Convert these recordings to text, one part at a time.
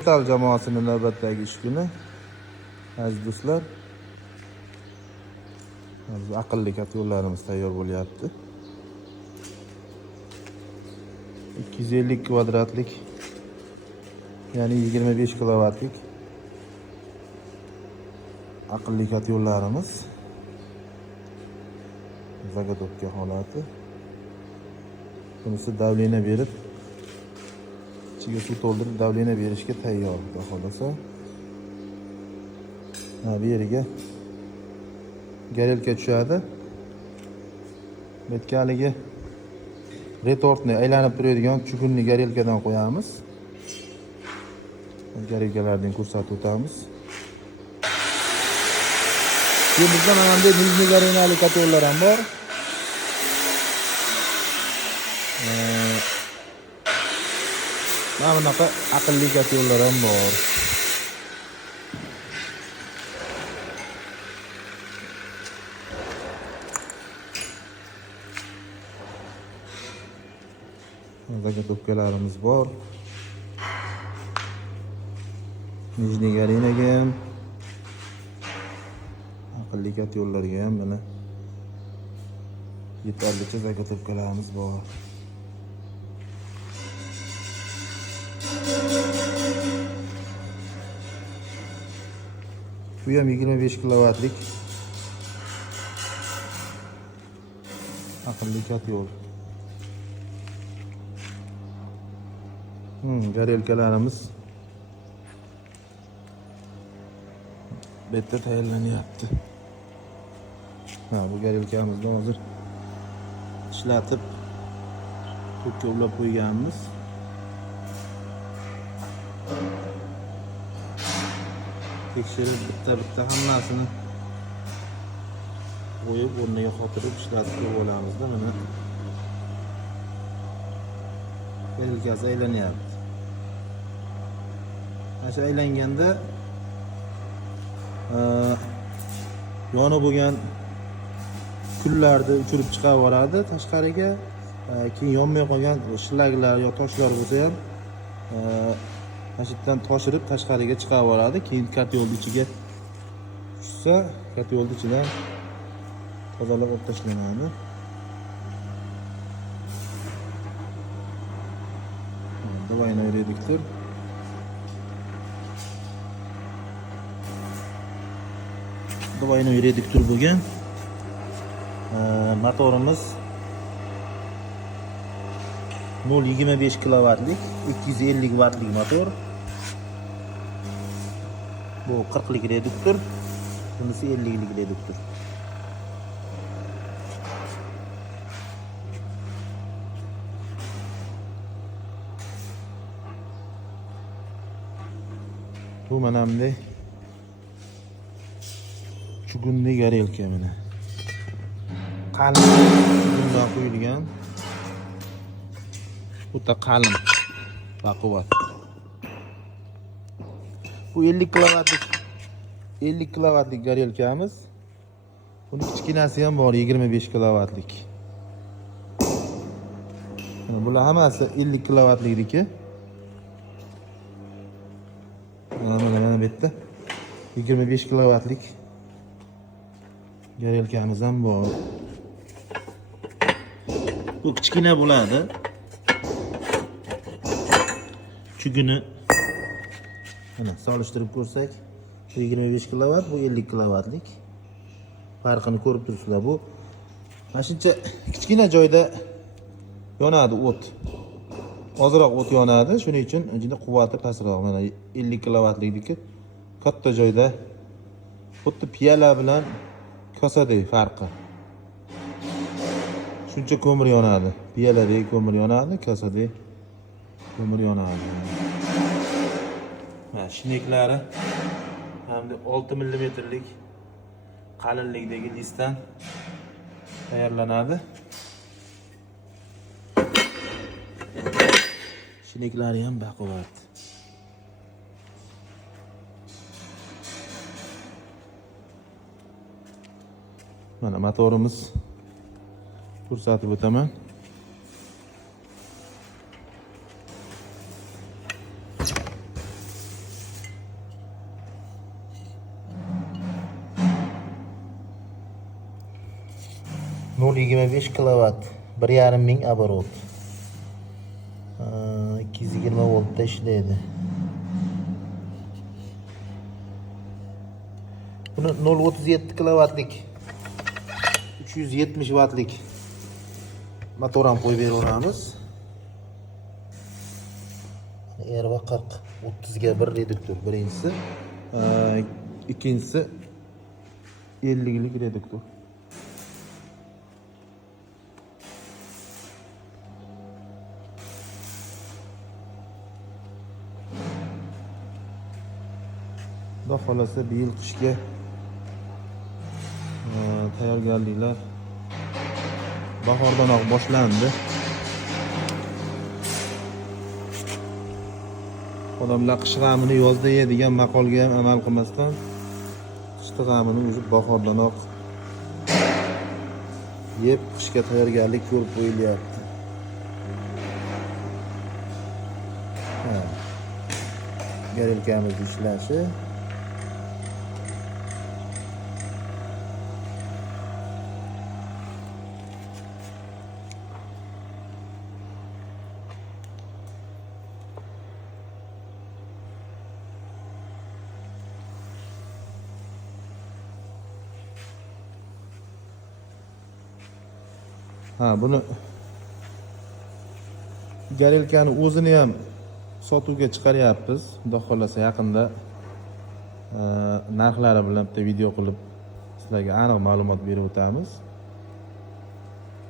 Metal jamoasining navbatdagi ish kuni. Aziz do'stlar, hozir aqlli kat yo'llarimiz tayyor bo'lyapti. 250 kvadratlik, ya'ni 25 kilovatlik aqlli kat yo'llarimiz. Zagotovka holati. Bunisi davleniya berib, ichiga suv to'ldirib davleniya berishga tayyor. Xudo xolasa. Bu yeriga garelka tushadi. Bu yerga haligi retortni aylanib turadigan chugunni garelkadan qo'yamiz. Garelkalardan ko'rsatib o'tamiz. Bizda mana bunday nijniy garenali kotellar ham bor. Mana bunaqa aqlli kotellar ham bor. Zagotovkalarimiz bor. Nijniy garenaga ham, aqlli kat yo'llarga ham mana yetarlicha zagotovkalarimiz bor. Bu ham 25 kilovatlik aqlli kat yo'l. Garelkalarimiz bu yerda tayyorlanyapti. Bu garelkamizni hozir ishlatib ko'kka ulab qo'yganmiz. Tekshirib bitta hammasini qo'yib o'rniga qotirib ishlatib qo'yib olamizda. Mana garelkasi aylanyapti. Mana aylanganda yonib bo'lgan kullarni uchirib chiqarib yuboradi tashqariga. Keyin yonmay qolgan shilaklar yo toshlar bo'lsa ham mashitdan toshirib tashqariga chiqarib yuboradi. Keyin kat yo'lning ichiga tushsa, kat yo'lning ichidan tozalab olib tashlanadi. Двойной редуктор. Двойной редуктор bo'lgan. Motorimiz 0.25 kilovatlik, 250 wattlik motor. Bu 40lik reduktor, bunisi 50lik reduktor. Bu mana bunday chugunli garelka mana. Qalin bundan qo'yilgan. Bu da qalin, baquvvat. Bu 50 kilovatlik garelkamiz. Buni kichkinasi ham bor, 25 kilovatlik. Bular hammasi 50 kilovatlikniki. Mana bu yerda 25 kilovatlik garelkamiz ham bor. Bu kichkina bo'ladi. Chuguni mana solishtirib ko'rsak, bu 25 kilovat, bu 50 kilovatlik. Farqini ko'rib turibsizlar. Bu mana shuncha kichkina joyda yonadi o't. Ozroq o't yonadi, shuning uchun ichida quvvati pastroq. Mana 50 kilovatlikniki katta joyda xuddi piyala bilan kosadek farqi. Shuncha ko'mir yonadi. Piyaladek ko'mir yonadi, kosadek ko'mir yonadi. Mana shiniklari hamda 6 mmlik qalinlikdagi listdan tayyorlanadi. Shiniklari ham baquvvat. Mana motorimiz ko'rsatib o'taman. 0,25 kilovat, 1,5 ming оборот. 220 voltda ishlaydi. Buni 0,37 kilovatlik 370 wattlik motor ham qo'yib beraveramiz. RV 40 30 ga 1 reduktor birinchisi, ikkinchisi 50 lik reduktor. Xudo xolasa bu yil qishga tayyorgarliklar bahordanoq boshlandi. Odamlar qish g'amini yozda yeydigan maqolga ham amal qilmasdan qish g'amini o'zi bahordanoq yeb qishga tayyorgarlik ko'rib qo'yilyapti. Garelkamiz ishlashi. Buni garelkani o'zini ham sotuvga chiqaryapmiz. Xudo xolasa yaqinda narxlari bilan bitta video qilib sizlarga aniq ma'lumot berib o'tamiz.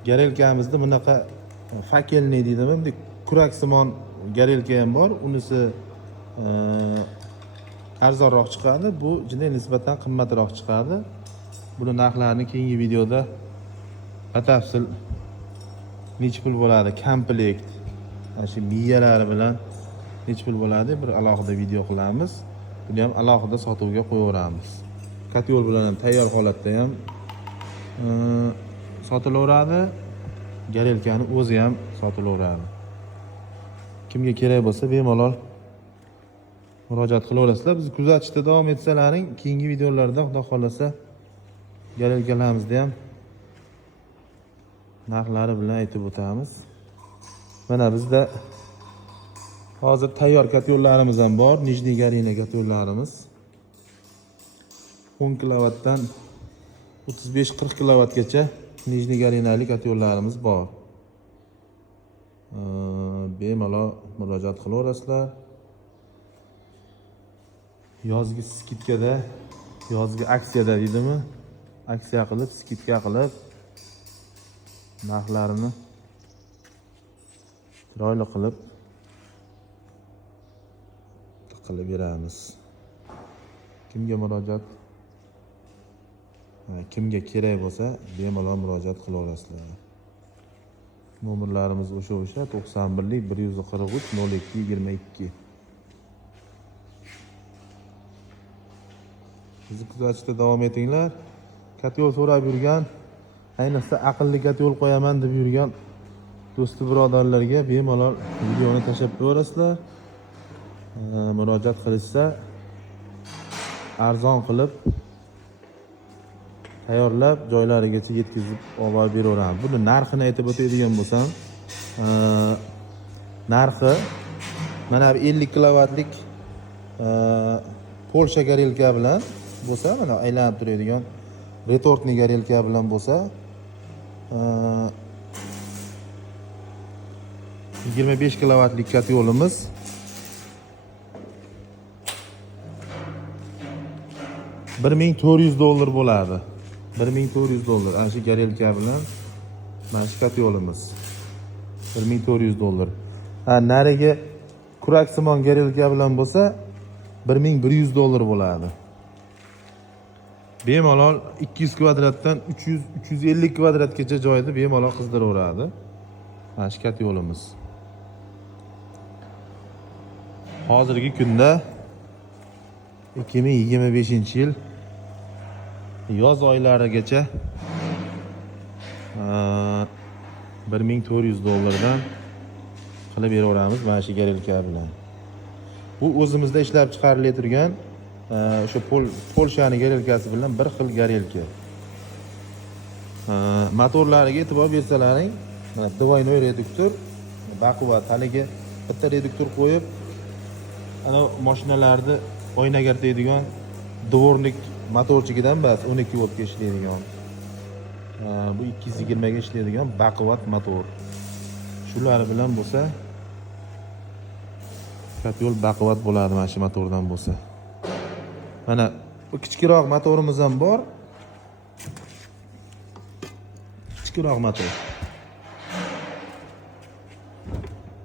Garelkamizda bunaqa fakelniy deydimi, bunday kuraksimon garelka ham bor. Unisi arzonroq chiqadi, bu juda nisbatan qimmatroq chiqadi. Buni narxlarini keyingi videoda batafsil necha pul bo'ladi, komplekt, shu miyalari bilan necha pul bo'ladi bir alohida video qilamiz. Buni ham alohida sotuvga qo'yaveramiz. Katyol bilan ham tayyor holatda ham sotilaveradi. Garelkani o'zi ham sotilaveradi. Kimga kerak bo'lsa bemalol murojaat qilaverasizlar. Bizni kuzatishda davom etsalaring, keyingi videolarda xudo xolasa garelkalarimizni ham narxlari bilan aytib o'tamiz. Mana bizda hozir tayyor katyollarimiz ham bor. Nijniy garina katyollarimiz. 10 kilovatdan 35-40 kilovatgacha nijniy garinali katyollarimiz bor. Bemalol murojaat qilaverasizlar. Yozgi skitkada, yozgi aksiyada deydimi? Aksiya qilib, skitka qilib narxlarini chiroyli qilib beramiz. Kimga murojaat, kimga kerak bo'lsa bemalol murojaat qilaverasizlar. Nomerlarimiz o'sha 91lik 143 02 22. Bizni kuzatishda davom etinglar. Katyol so'rab yurgan, ayniqsa aqlli katyol qo'yaman deb yurgan do'sti birodarlarga bemalol videoni tashlab qo'yaverasizlar. Murojaat qilishsa arzon qilib tayyorlab joylarigacha yetkazib olib beraveramiz. Buni narxini aytib o'tadigan bo'lsam, narxi mana bu 50 kilovatlik Polsha garelka bilan bo'lsa, mana aylanib turadigan retortli garelka bilan bo'lsa 25 kilovatlik katyolimiz $1400 bo'ladi. $1400. Ana shu garelka bilan mana shu katyolimiz $1400. Nariga kuraksimon garelka bilan bo'lsa $1100 bo'ladi. Bemalol 200 kvadratdan 300-350 kvadratgacha joyda bemalol qizdiraveradi. Mana shu katyolimiz. Hozirgi kunda 2025-yil yoz oylarigacha $1400 qilib beraveramiz mana shu garelka bilan. Bu o'zimizda ishlab chiqarilayotgan o'sha Polshani garelkasi bilan bir xil garelka. motorlariga e'tibor bersalaring, mana двойной reduktor, baquvvat. Haligi bitta reduktor qo'yib, ana mashinalarni oynaga artadigan dvornik motorchigidan emas, 12 voltga ishlaydigan. Bu 220 ga ishlaydigan baquvvat motor. Shular bilan bo'lsa, yo'l baquvvat bo'ladi mana shu motordan bo'lsa. Mana bu kichikroq motorimiz ham bor. Kichikroq motor.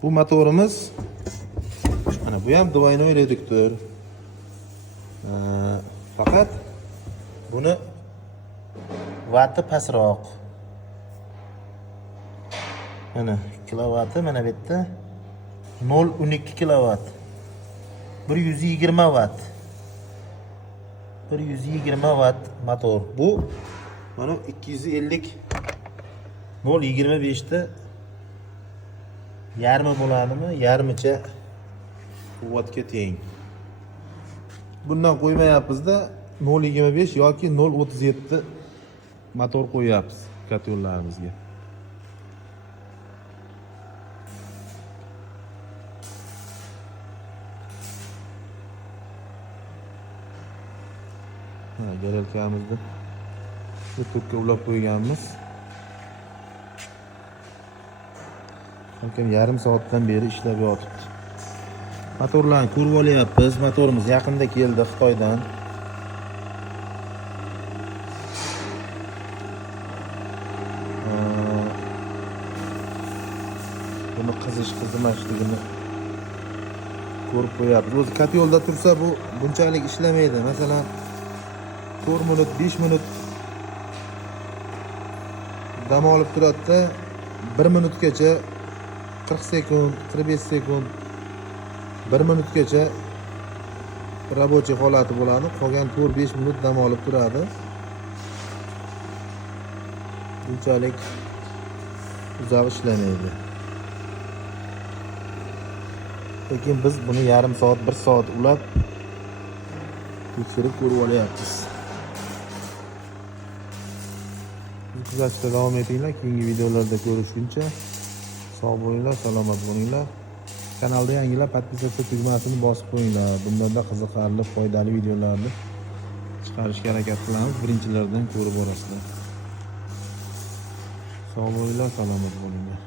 Bu motorimiz mana bu ham двойной reduktor. Faqat buni vati pastroq. Mana kilovati mana bu yerda 0.12 kilovat. 120 watt. 120 watt motor. Bu mana 250 0.25 ta yarmi bo'ladimi? Yarmicha quvvatga teng. Bundan qo'ymayapmiz-da 0.25 yoki 0.37 motor qo'yapmiz katyollarimizga. Garelkamizni bu to'pga ulab qo'yganmiz. Balkim yarim soatdan beri ishlab yotibdi. Motorlarni ko'rib olyapmiz. Motorimiz yaqinda keldi Xitoydan. Buni qizimasligini ko'rib qo'yapmiz. O'zi katyolda tursa bu bunchalik ishlamaydi. Masalan 4 minut, 5 minut dam olib turadi-da, 1 minutgacha 40 sekund, 45 sekund 1 minutgacha rabochiy holati bo'ladi. Qolgan 4-5 minut dam olib turadi. Bunchalik uzoq ishlamaydi. Lekin biz buni yarim soat, 1 soat ulab tekshirib ko'rib olyapmiz. Kuzatishda davom etinglar. Keyingi videolarda ko'rishguncha sog' bo'linglar, salomat bo'linglar. Kanalda yangilar podpisatsiya tugmasini bosib qo'yinglar. Bundanda qiziqarli, foydali videolarni chiqarishga harakat qilamiz. Birinchilardan ko'rib borasizlar. Sog' bo'linglar, salomat bo'linglar.